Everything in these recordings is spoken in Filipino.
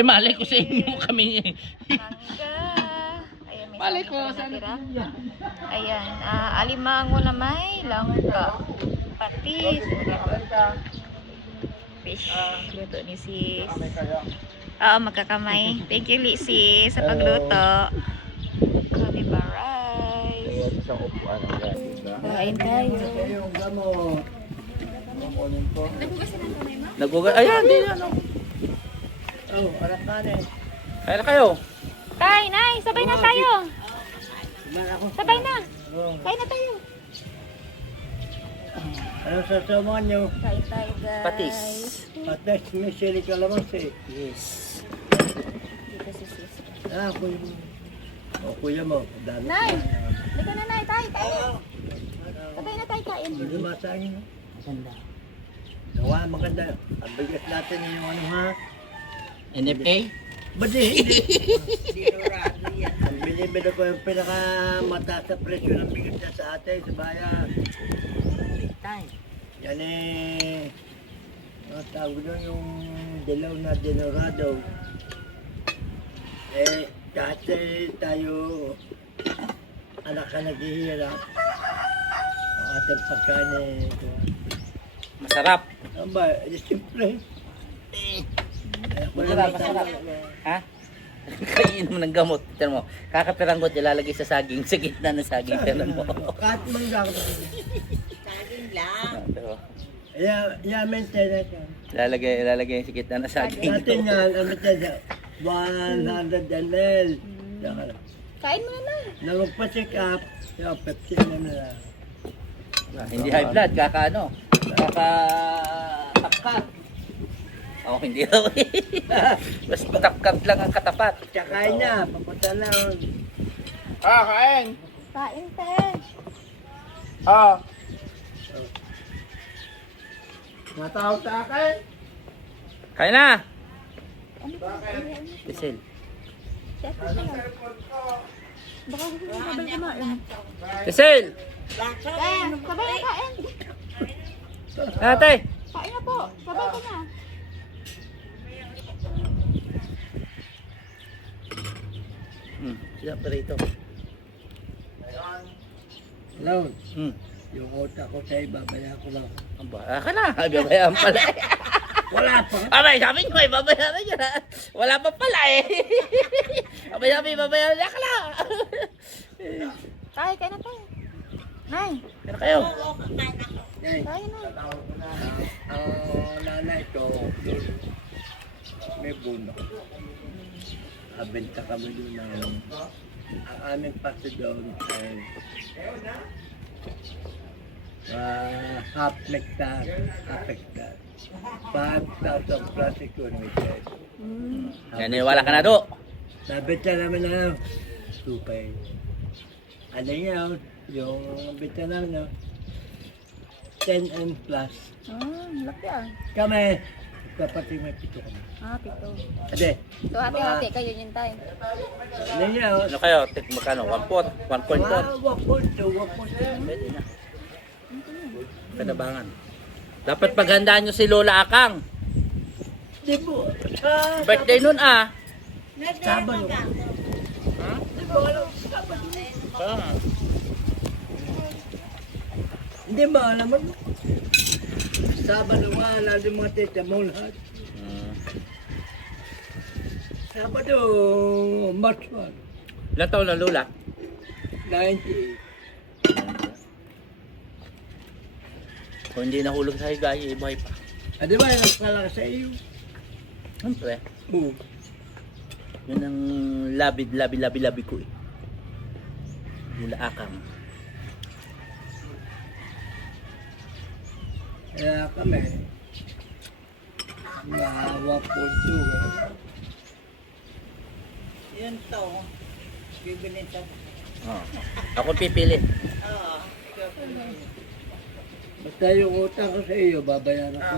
Abay, malay ko sa inyo kami. Mangga. Ayan, may Malay saging ko pa sa natira. inyo. Ayan, alimango na may langka. Patis. Fish. Luto ni sis. Oo, magkakamay. Thank you, Lisi, sa pagluto. Kami ba rice? Kain tayo. Nagugas. Ayan, di yan. Kaya na kayo. Kain, ay, sabay na tayo. Sabay na. Kain na tayo. Ano sasamaan nyo? Kain tayo, guys. Patis. Patis, may sili kalamansi. Yes. Dito si sis. Kuya mo. O, kuya mo. Dami. Nay! Halika na, Nay. Tayo, tayo. Sabay na tayo kain. Hindi masangin. Ganda. Nawa, maganda. Ang bigas natin yung ano ha. NFA? Ba't di? Ang binibili ko yung pinakamataas na presyo ng bigas na sa atin, sa bayan. Yan eh. Ang tawag doon yung dilaw na dinorado. Dati tayo anak ka naghihirap. Ang ating pagkain Masarap. Ano ba? Simple. Masarap. Ha? Kainin mo ng gamot. Tignan mo. Kakapiranggot ilalagay sa saging. Sa gitna ng saging. Tignan mo. Kahit mangga ko. Pero, maintenance yan. ilalagay sa gitna ng saging. Natin yan, ano tayo, 100 ml. Kain mo na, Nay. Na magpa-check up, yung Pepsi na lang. Hindi high blood. Kaka-ano? Kaka-tapkat. Ako hindi raw eh. Mas tapkat lang ang katapat. Tsaka niya, papunta na. Kain! Kain, te. Matawag sa akin. Kain na! Pisil. Baka gusto mo sabay kumain. Pisil! Kain, sabay na kain. Ate! Kain na po. Sabay ka na. Sila pa rito. Hello, Hmm. yung utak ko sa'yo, babaya ko lang. Ka na! Babayaan pala eh. Wala pa. Abay, sabi nyo eh, babayaran nyo na. Wala pa pala eh. Abay, babayaran niya ka na. Kain, kain na tayo. Nay, Kaya kayo. Yan, kain na. tatawag ko na. Ang nanay ko, may buno. Abenta kami doon ng ang aming paso doon ay half hectare. 5,000 plus economic. Yan eh, wala ka na do. Nabenta namin na 2.5. Ano yun? Yung benta namin na 10 and plus. Laki ah. Kami, kapatid may 7 kami. Pito. Ade, So, hati-hati kayo yun tayo. ano yun? Ano kayo? Tek magkano? 1 pot? 1.4? Pwede na. Kanabangan. Dapat paghandaan nyo si Lola Akang. Di mo. Birthday nun ah. Sabado. Hindi ba alam mo? Sabado wala din mga tita mo lahat. Sabado, March 1, Ilan taon na Lola? 98. Kung hindi nahulog sa higay, buhay pa. Di ba yung nagpalaki sa iyo? Siyempre. Oo. Yun ang labi ko eh. Lola Akang. Kaya kami, maawa po ito. Yun to. Bibili to. Oh. Ako pipili. Oo. Basta yung utang ko sa iyo, babayaran ko.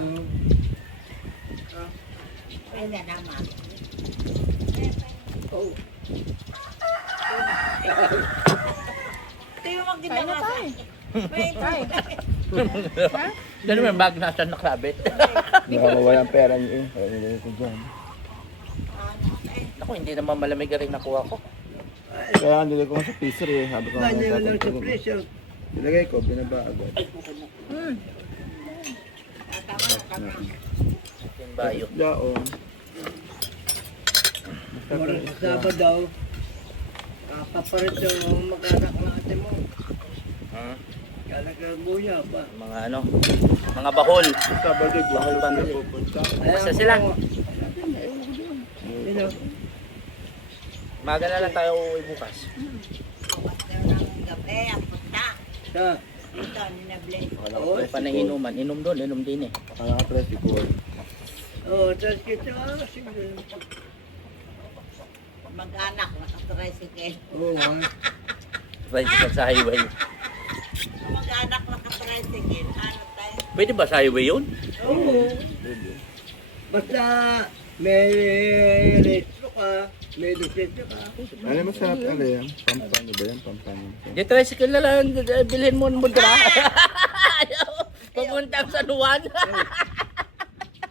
Pwede naman. Oh. Ito yung Kain na magdinawa. tayo. Pwede. Dali mo yung bag nasa nakrabit. Nakakawala ang pera niyo eh. Kaya nilagay ko dyan. Ako, hindi naman malamig rin nakuha ko. Kaya nilagay ko nga sa freezer eh. Sabi ko nga Lagyan mo lang sa tatanggalin. pressure. Nilagay ko, binaba agad. Yung bayo. Yaon. Marang kasama daw. Kapapalit yung mag-anak natin mo. Hmm? Kalagabuya ba? Mga ano, mga bahol. Kabagay, Bahol ba nila? pupunta. Basta sila. Sino? Maga na lang tayo uuwi bukas. Bukas na ng gabi, ang punta. Sa? Ito, ninable. Oo. May panainuman. Inom doon, inom din eh. Akala ka pala si Cole. Oo, tapos kita, sige. Mag-anak, nakatricycle. Oo, ha? Tricycle sa highway. Mag-anak, nakatricycle. Ano tayo? Pwede ba sa highway yun? Oo. Basta may resto ka, may lisensya ka. Alam mo sa ano yan? Pampano ba yan? Pampano. Di tricycle na lang, bilhin mo ng mudra. Pupunta sa Nuwan.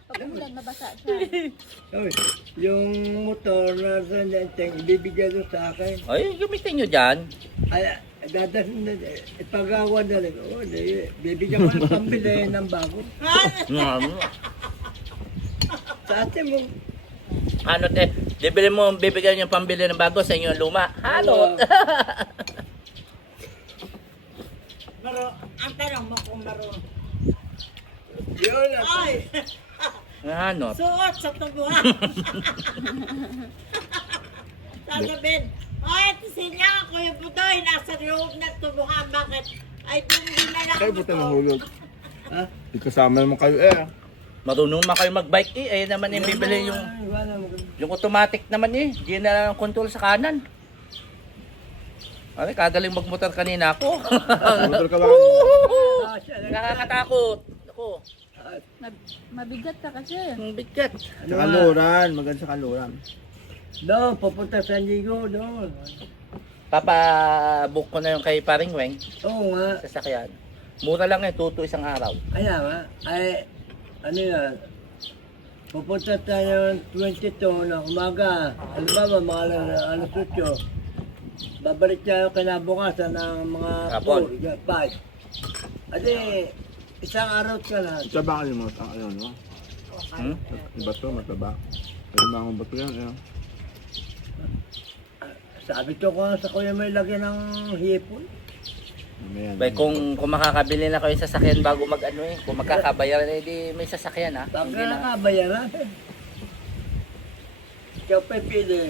Pag umulan, mabasa siya. Oy, yung motor na sa nenteng, ibibigay doon sa akin. Ay, gamitin nyo dyan. Ay, dadasin na, ipagawa na lang. Oo, bibigyan ko ng pambili ng bago. Sa atin mo, Ano te, bibigyan yung pambili ng bago sa inyo yung luma. Halot. Ang tanong mo kung maroon. yun ang Ay! Hanot. Suot sa tubuhan. Sasabihin, ay, tisin niya, Kuya Budoy, nasa loob ng tubuhan. Bakit? Ay, kung hindi na lang Kayo buta ng ito. hulog. Ha? Di kasama naman kayo eh. Marunong man kayo magbike eh. Ayun naman yung bibili yung automatic naman eh. Di na lang control sa kanan. Ay, kagaling magmotor kanina ako. Motor ka ba? Nakakatakot. Ako, Mabigat ka kasi. ang bigat. Sa kaluran. Maganda sa kaluran. Doon, pupunta sa Ligo, doon. Papabook ko na yung kay Paring Weng. Oo nga. Sasakyan. Mura lang eh, tuto isang araw. Kaya nga, ay, ano yan, pupunta tayo ng 22 na umaga, ano ba ba, mga alas 8, babalik tayo kinabukasan ng mga Hapon. 5. Adi, isang araw ka na. Ito ba kayo mo? Ang ano no? Hmm? Yung bato, mataba. May mga bato yan eh. Sabi ko ko sa kuya may lagyan ng hipon. Mamaya na. Bay, kung makakabili na kayo ng sasakyan bago mag ano eh. Kung magkakabayaran eh, di may sasakyan ha. Baka Hindi na. nakabayaran. Ikaw pa pili.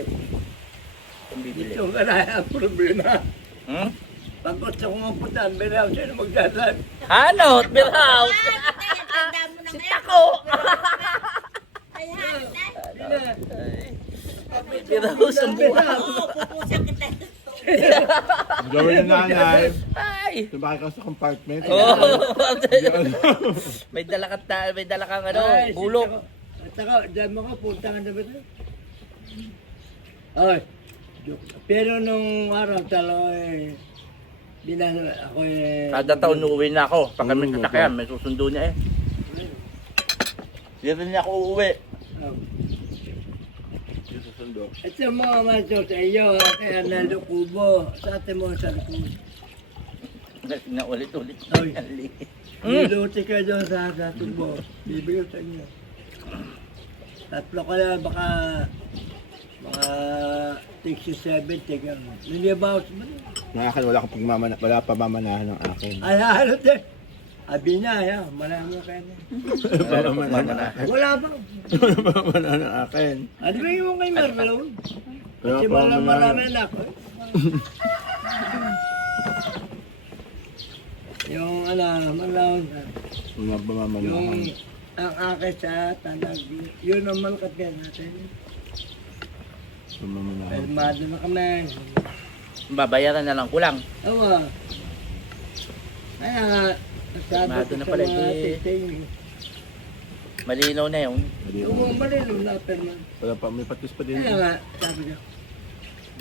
Kung bibili. Ito nga na ang problema. Hmm? Pag gusto ko nga putan, biraw siya na magdadan. Hanot, Biraw! Tanda mo na Si ngayon. Tako! Ay, hanap na. Biraw sa buhay. Oo, pupusan kita. Gawin yung nanay. Ay! Sumakay ka sa compartment. Oh. Yan. may dala kang ano, bulok. At saka, dyan mo ka, punta ka na ba ito? Ay, joke. Pero nung araw talaga eh, ako eh... Kada taon uuwi na ako. Pag kami sasakyan, may susundo niya eh. Hindi rin niya ako uuwi. Oh. Yung susundo. Ito mga maso sa iyo, ha, kaya nalukubo. Sa atin mo sa lukubo. Na ulit-ulit. Ay. Niluti ka doon sa tubo. Bibigyan sa inyo. Tatlo ka na, baka mga 67, tigyan mo. Hindi ba ako sa Nakakan, wala pa mamanahan ng akin. ay, ano din? Abi niya, ya, marami kayo na. Wala ba? Wala pa mamanahan ng akin. Ano ba yung kay Marlon? Wala Kasi pa marami mamanahan. anak. Yung ano, Marlon, Wala pa mamanahan. yung ang akin sa tanag, yun ang malkat kaya natin. Wala pa mamanahan. Kalmado na kami. Babayaran na lang kulang. Awa. Kaya nga, sabi Kalmado ko na sa pala, mga di- titing, Malinaw na yun. yung malilom na perman. Wala pa, may patis pa din. Kaya nga, sabi ko,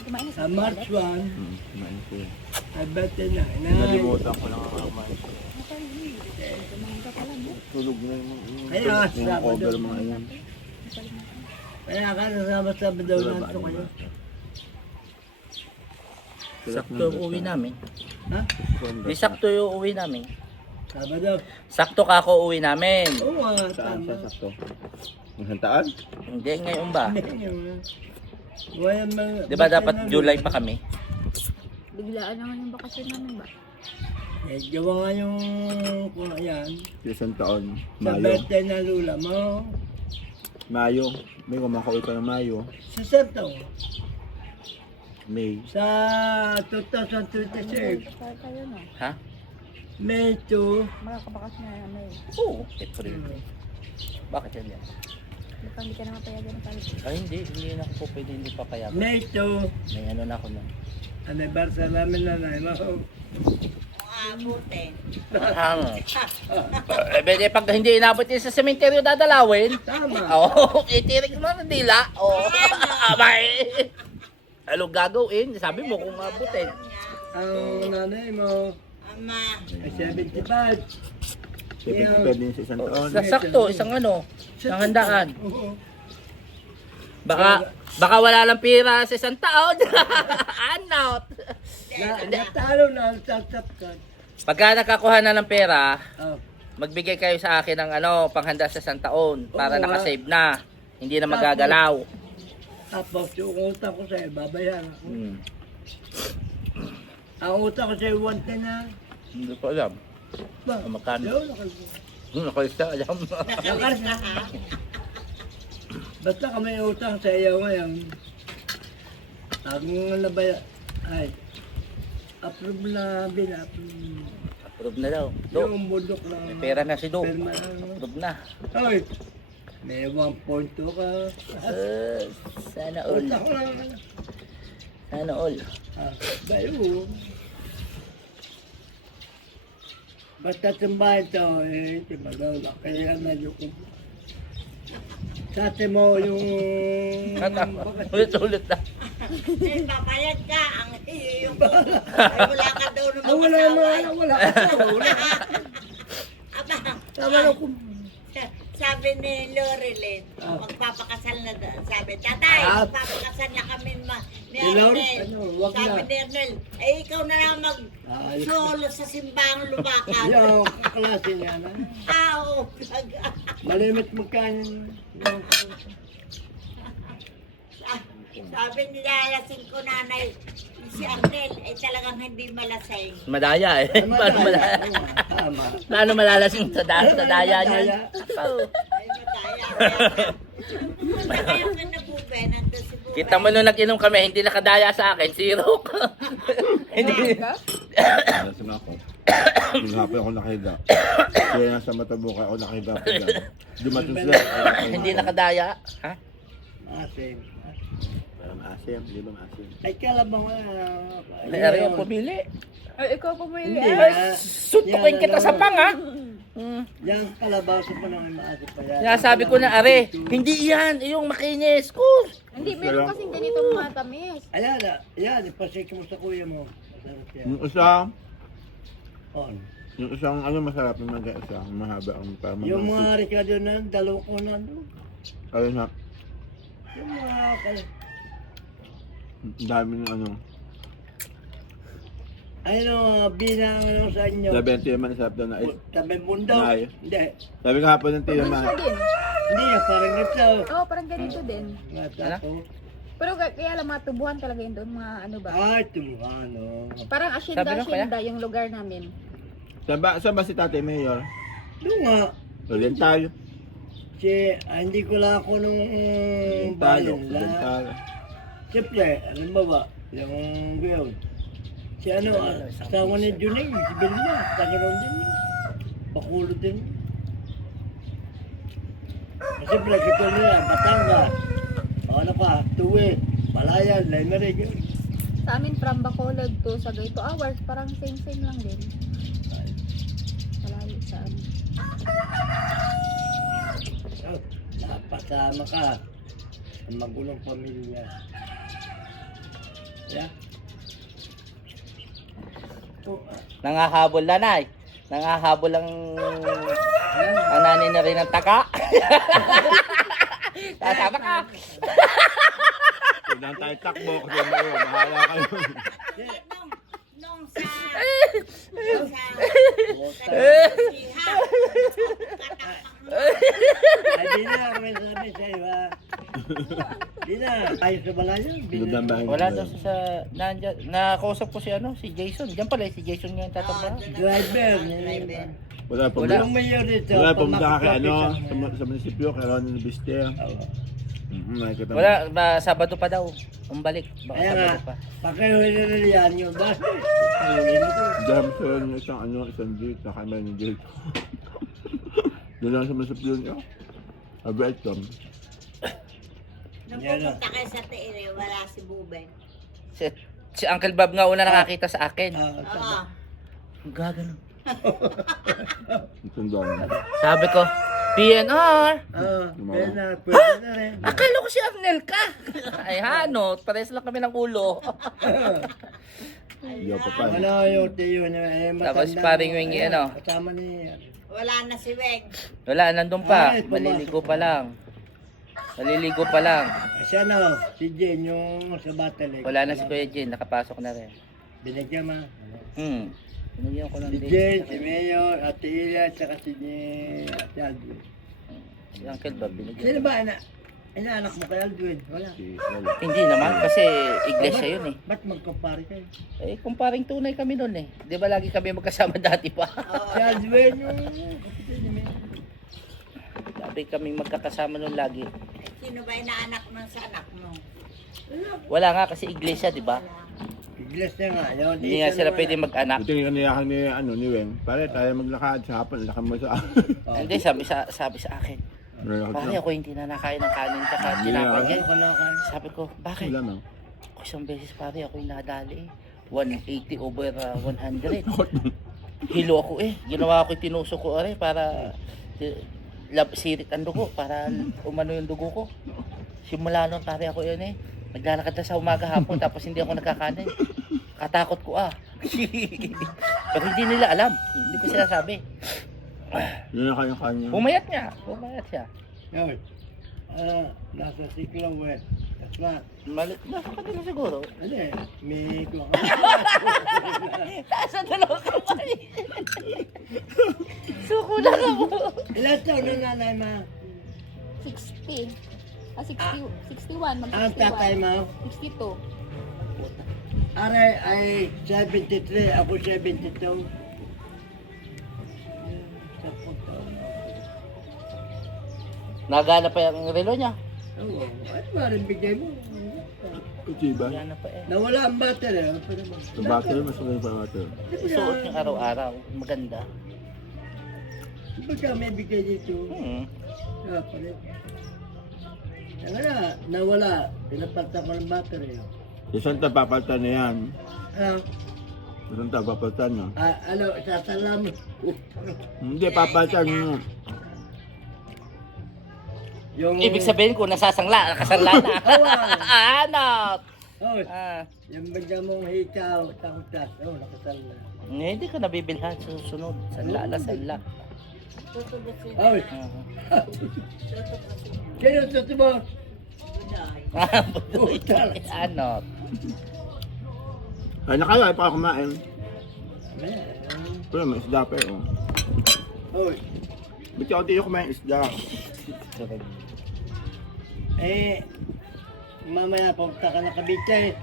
Kumain na sa March 1, Kumain ko yan. ay birthday na. Nalimutan ko lang kumain. Tulog na yung Kaya nga, yung Sabado. cover mga yan. Kaya ka nasama-sama daw natin kayo. Sakto yung uwi namin. Ha? Di sakto yung uwi namin. Sabado. Sakto ka ako uwi namin. Oo nga, Saan tama. sa sakto? Ang hantaan? Hindi, ngayon ba? Wala man. Di ba dapat July pa kami? Biglaan naman yung bakasyon namin ba? Eh, gawa nga yung kung yan. Isang taon. Sa Mayo. birthday na lula mo. Mayo. May kumakauwi ka ng Mayo. Sa Santo. May. Sa 2026. Kaya tayo no. Ha? May 2. Makakabakas na may. Oo. April. Bakit yan yan? Mukhang hindi ka naman payagan ng college. Ay, hindi na ako po pwede, hindi pa kaya. May 2. May ano na ako na. Anniversary namin na mo. Abutin. Pwede pag hindi inabot yun sa sementeryo dadalawin. Tama. Oo, itirik mo ng dila. Oo, abay. Ano gagawin? Sabi mo kung abutin. Ang nanay mo Ama. ay 75. Pwede din sa isang taon. Sakto, isang ano, isang handaan. Oo. Baka wala lang pira sa isang taon. Anout. Natalo na ang tatap ka. Pagka nakakuha na ng pera, Oh. magbigay kayo sa akin ng ano, panghanda sa isang taon para Oo, nakasave na. Hindi na magagalaw. Tapos yung utang ko sa'yo, babayaran ko. Hmm. Ang utang ko sa'yo, 110 na. Hindi ko alam. Ba? Magkano? Yo, nakalbo. Nakalista, alam. Nakalbo. Basta kami utang sa iyo ngayon. Ang nabaya, ay, approve na bin-approve. Approve na daw. Do, Yung bundok na. may pera na si Do. Pirma na. Approve na. Ay, may 1.2 ka. Sana all. Utang ko lang. Sana all. Bayo. Basta tumbahan to, eh, timagaw na. Kaya na yung sa atin mo yung... Ulit-ulit na. Eh, papayag ka. Ang iyo ay wala ka daw naman Ah, wala mo, wala ka. Wala. Aba, Tama na kung... sabi ni Loreline, magpapakasal na daw. Sabi, tatay, Ah. magpapakasal na kami ni Ni Lord? Arnel. Ano, wag Sabi na. ni Arnel, eh ikaw na lang Ay, mag-solo sa simbang lumakan. yung klase niya na. Tao, Malimit mo kanin. sabi ni Lalasing ko nanay, si Arnel ay talagang hindi malasing. Madaya eh. Paano malaya? Tama. Paano malalasing sa daya niya? Oh. Ay, mataya. Punta kayo ka na bube, nandun si bube. Kita mo nung nag-inom kami, hindi nakadaya sa akin, zero. Hindi. Lasing ako. Yung hapon ako nakahiga. Kaya nasa matabuka ako nakahiga pa dyan. Dumating sila. Hindi nakadaya. Ha? Asim. Para maasim. Hindi ba maasim? Ay, kalabang May area pumili. Ay, ikaw pumili. Hindi Ay, na. suntukin kita sa panga. Yung kalabaso pa naman maasim pa yan. Kaya sabi ko na, are, hindi yan, yung makinis ko. Hindi, meron kasing ganitong matamis. Ayan, ayan, ipasik mo sa kuya mo. Masarap yan. Yung isang, On. yung isang ano masarap yung mag-isa. Mahaba ang tama. Yung mga Ricardo na, dalawa ko na doon. Ayun na. Yung mga Ang dami ng ano. ano, binang ano sa inyo. Sabi ng tiyo man sarap daw na is. Tabi mundo. Ay. Hindi. Sabi nga po ng tiyo Gusto man. din. Hindi, parang ito. Oo, parang ganito din. Nga tato. Pero kaya lang mga tubuhan talaga yun doon, mga ano ba? Ay, ano. Parang Sabi nung asyenda yung lugar namin. Saan ba si Tatay Mayor? Doon nga. Oriental. Hindi ko lang ako nung Oriental. bayan lang. Oriental. Siyempre, alam mo ba, yung gayon. Si ano, asawa ni Juning, si Belia, tagaroon din yun. Pakulo din. Siyempre, kita nila, Batangas. Ano pa, Tuwi, Palayan, Lemerig. Sa amin from Bacolod to Sagay 2 hours, parang same lang din. Malayo sa amin. Napasama ka sa magulong pamilya. Yeah? Nangahabol nanay. Nangahabol ang nanay na rin ng taka. Sasama ka. lang tayo takbo kasi mayo, bahala kayo. Nung sa Ay, di na, ako may sabi sa'yo, ha? Di na, ayos na pala yun. Lugambahin Wala ko daw ba? sa nandiyan. Nakausap ko si si Jason. Diyan pala si Jason ngayon tatrabaho. Driver. Wala pa Wala. Yung mayor dito. Wala pumunta ka kay pag-makapit sa munisipyo, kay Ronald Biste. Oo. Nakikita mo. Wala, Sabado pa daw. Umbalik. Baka Kaya nga, Sabado pa. pagkahuli na yan yung bakit? Huli na ko. Dahil sa yung isang date, nakamay ng date. Doon lang sa munisipyo niyo. Abel Tom. Nung pupunta kayo sa Teere, wala si Buben. Si Uncle Bob nga una nakakita sa akin. Oo. Gagano. Itong doon. Sabi ko, PNR. Kaya na, pwede na rin. Akala ko si Arnel ka. Ay hanot, pares lang kami ng ulo. Iyo pa pa. Wala yung tiyo na Tapos paring wingi, ano? Kasama niya. Wala na si Weng. Wala, nandun pa. Ay, pumasok Maliligo pa lang. Maliligo pa lang. Siya na, si Jen yung sa Battle. Wala na si Kuya Jin, nakapasok na rin. Binigyan ma. Binigyan ko ng Si date. Jen, si Mayor, Ate Ila, tsaka si Ate Aldwin. Si Uncle Bob, binigyan. Sino ba inaanak mo kay Aldwin? Wala. Hindi naman, kasi iglesia yun eh. Ba't magkumpare kayo? Eh, kumparing tunay kami nun eh. Di ba lagi kami magkasama dati pa? Si Aldwin yung kapitid ni Mayor. Sabi kaming magkakasama nun lagi. Sino ba inaanak ng sa anak mo? Wala nga kasi iglesia, di ba? Igles na nga. Yun, Hindi nga sila pwede mag-anak. Buti nga niyakan ni Weng. Pare, tayo maglakad sa hapon. Lakad mo sa akin. Hindi, sabi sa akin. Pare, ako hindi na nakain ng kanin ka Hindi tinapay na. yan. Wala ka. Sabi ko, bakit? Wala man. Ako isang beses pare, ako yung nadali eh. 180 over 100. Hilo ako eh. Ginawa ko yung tinusok ko para sirit ang dugo para umano yung dugo ko. Simula nun pare ako yun eh. Naglalakad na sa umaga hapon tapos hindi ako nagkakanin. Katakot ko Pero hindi nila alam. Hindi ko sila sabi. Yun na kanya-kanya. Pumayat siya. Yun. Nasa Siklaw eh. Kasma. Nasa kanila siguro. Ano eh, may kuha. Nasa dalawa kamay. Suko na ako. Ilan taon na nanay ma? 60. 61. Ang tatay mo? 62. Aray ay 73, ako 72. Nagana pa yung relo niya. Oo, ano ba rin bigay mo? Kasi ba? Nagana pa eh. Nawala ang battery. Ano pa naman? Sa battery, mas maganda pa battery. Isuot niya araw-araw. Maganda. Ba't ka may bigay dito? Palit. Kaya na, nawala. Pinapalta ko ng battery. Isang tapapaltan na yan. Ano? Isang tapapaltan na. Ano, sasalam. Hindi, papaltan mo. Yung... Ibig sabihin ko, nakasangla na. Hanap! Oh, Ah, yung bagya mong hikaw, tangtas. Oh, nakasala. hindi ka nabibilhan sa susunod. Sanla. Tutubusin. Oh, Ah. sino tutubo? Budoy. Ano? Ay, nakala, ay pa kumain. Pero may isda pa eh. Oh, Ba't ako di kumain isda? mamaya punta ka na Cavite.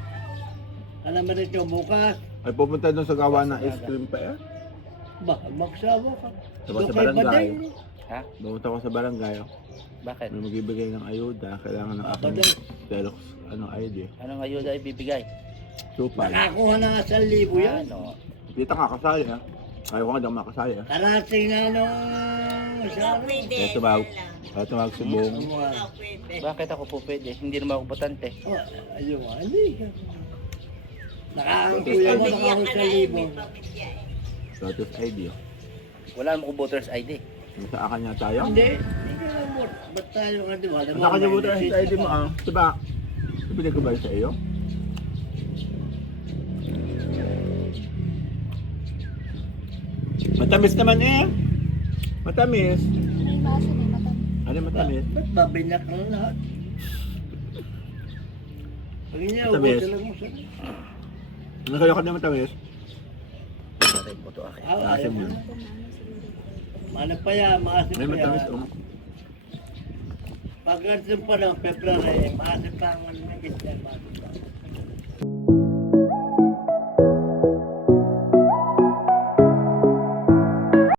Alam mo rin yung bukas. Ay pupunta doon sa gawa ng ice cream pa eh. Ba, magsawa ka. Diba sa Doon kay barangay? Baday. Ha? Pupunta ko sa barangay. Bakit? May magbibigay ng ayuda. Kailangan ng aking Baday. Xerox ID. Anong ayuda ibibigay? Supal. Nakakuha na nga 1,000 yan. Ano? Kita ka kasali ha. Ayaw ko nga daw makasali ha. Karating na nung... Ikaw pwede. Kaya tumawag. Kaya tumawag si Bong. Ikaw pwede. Bakit ako po pwede? Hindi naman ako botante. Ayun nga, hindi ka. Nakaangkuya mo, Pamilya nakahul ka sa na eh, libo. may pamilya eh. Status ID. Wala naman ko voters ID. Sa akin niya tayo. Hindi ka lang mo. Ba't tayo nga di ba? Sa akin yung voter ID mo ah. Diba? Ibigay ko ba yun sa iyo? Matamis naman eh. Matamis. May baso, may mata. Ano matamis? Ba't babinak na lahat? Pag niya, Matamis. ubusin lang mo siya. Ano kayo ka na matamis? Patay mo to akin. Asim yun. Mana pa yan, maasim May pa matamis yan. oh. Pag ganito pa ng February, maasim pa ang ano ng isda, maasim pa.